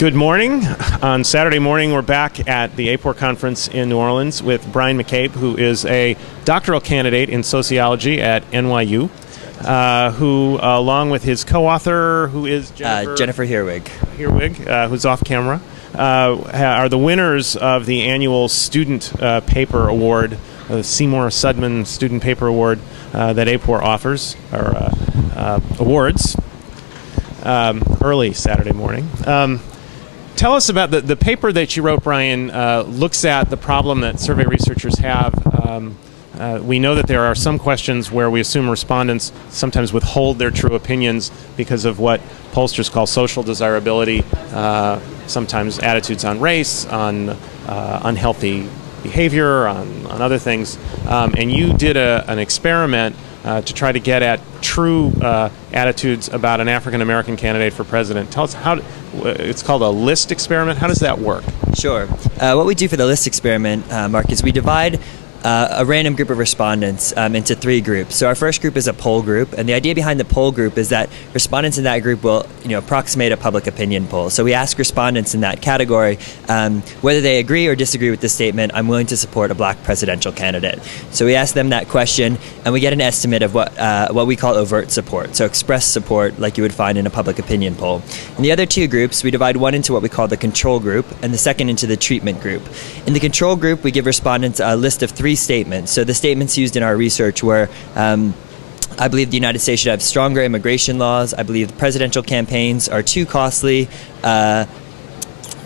Good morning. On Saturday morning, we're back at the AAPOR Conference in New Orleans with Brian McCabe, who is a doctoral candidate in sociology at NYU, who, along with his co-author, who is Jennifer Herwig, who's off camera, are the winners of the annual Student Paper Award, the Seymour Sudman Student Paper Award that AAPOR offers, or awards, early Saturday morning. Tell us about the paper that you wrote, Brian. Looks at the problem that survey researchers have. We know that there are some questions where we assume respondents sometimes withhold their true opinions because of what pollsters call social desirability, sometimes attitudes on race, on unhealthy behavior, on other things. And you did an experiment to try to get at true attitudes about an African-American candidate for president. Tell us how, it's called a list experiment. How does that work? Sure. What we do for the list experiment, Mark, is we divide a random group of respondents into three groups. So our first group is a poll group, and the idea behind the poll group is that respondents in that group will, approximate a public opinion poll. So we ask respondents in that category whether they agree or disagree with the statement, "I'm willing to support a black presidential candidate." So we ask them that question, and we get an estimate of what we call overt support, so expressed support like you would find in a public opinion poll. In the other two groups, we divide one into what we call the control group, and the second into the treatment group. In the control group, we give respondents a list of three statements. So the statements used in our research were, I believe the United States should have stronger immigration laws. I believe presidential campaigns are too costly. And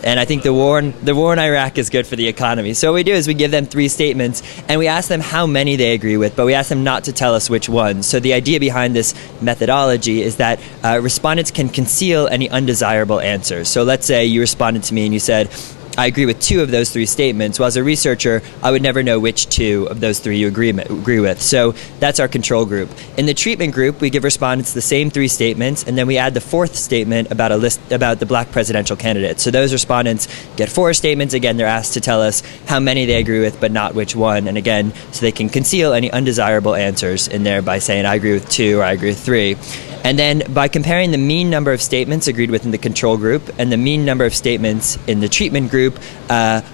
I think the war in Iraq is good for the economy. So what we do is we give them three statements, and we ask them how many they agree with, but we ask them not to tell us which ones. So the idea behind this methodology is that respondents can conceal any undesirable answers. So let's say you responded to me and you said, "I agree with two of those three statements." Well, as a researcher, I would never know which two of those three you agree with. So that's our control group. In the treatment group, we give respondents the same three statements, and then we add the fourth statement about the black presidential candidate. So those respondents get four statements. Again, they're asked to tell us how many they agree with, but not which one. And again, so they can conceal any undesirable answers in there by saying, "I agree with two," or "I agree with three." And then by comparing the mean number of statements agreed with in the control group and the mean number of statements in the treatment group,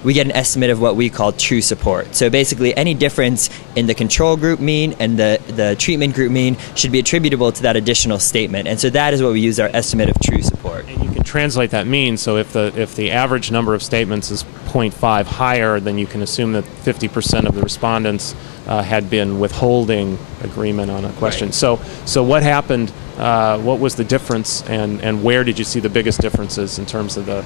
we get an estimate of what we call true support. So basically any difference in the control group mean and the treatment group mean should be attributable to that additional statement. And so that is what we use our estimate of true support. And you can translate that mean, so if the average number of statements is 0.5 higher, then you can assume that 50% of the respondents had been withholding agreement on a question. Right. So what happened? What was the difference, and where did you see the biggest differences in terms of the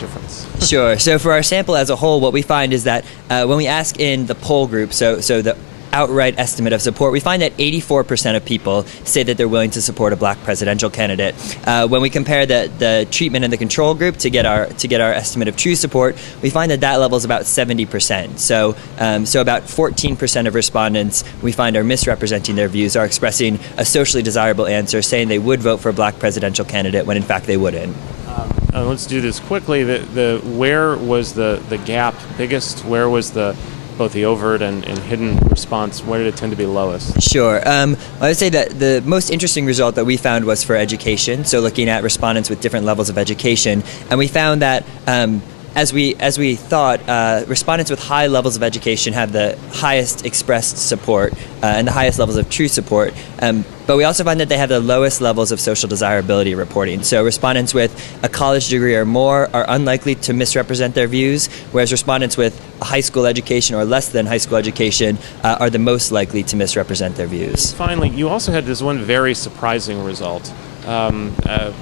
difference? Sure. So for our sample as a whole, what we find is that when we ask in the poll group, so the outright estimate of support, we find that 84% of people say that they're willing to support a black presidential candidate. When we compare the treatment and the control group to get our estimate of true support, we find that level is about 70%. So about 14% of respondents we find are misrepresenting their views, are expressing a socially desirable answer, saying they would vote for a black presidential candidate when in fact they wouldn't. Let's do this quickly. Where was the gap biggest? Where was both the overt and hidden response? Where did it tend to be lowest? Sure. I would say that the most interesting result that we found was for education, so looking at respondents with different levels of education. And we found that as we thought, respondents with high levels of education have the highest expressed support and the highest levels of true support. But we also find that they have the lowest levels of social desirability reporting. So respondents with a college degree or more are unlikely to misrepresent their views, whereas respondents with a high school education or less than high school education are the most likely to misrepresent their views. Finally, you also had this one very surprising result,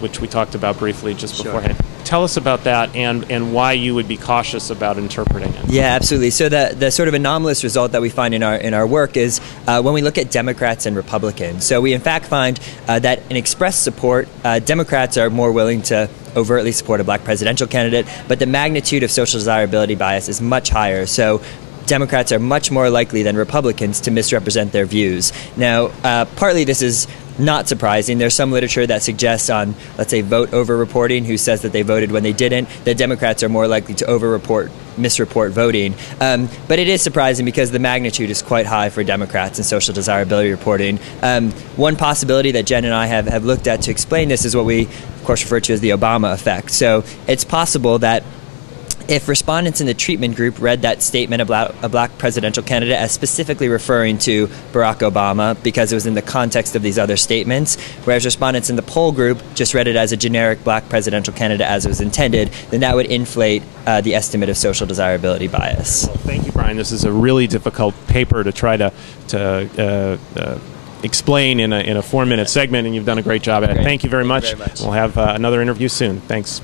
which we talked about briefly just beforehand. Sure. Tell us about that and why you would be cautious about interpreting it. Yeah, absolutely. So the sort of anomalous result that we find in our work is when we look at Democrats and Republicans. So we in fact find that in expressed support, Democrats are more willing to overtly support a black presidential candidate, but the magnitude of social desirability bias is much higher. So Democrats are much more likely than Republicans to misrepresent their views. Now, partly this is not surprising. There's some literature that suggests on, let's say, vote over-reporting, who says that they voted when they didn't, that Democrats are more likely to over-report, misreport voting. But it is surprising because the magnitude is quite high for Democrats in social desirability reporting. One possibility that Jen and I have looked at to explain this is what we, of course, refer to as the Obama effect. So it's possible that if respondents in the treatment group read that statement about a black presidential candidate as specifically referring to Barack Obama because it was in the context of these other statements, whereas respondents in the poll group just read it as a generic black presidential candidate as it was intended, then that would inflate the estimate of social desirability bias. Well, thank you, Brian. This is a really difficult paper to try to explain in a 4-minute segment, and you've done a great job at it. Great. Thank you very much. Thank you very much. We'll have another interview soon. Thanks.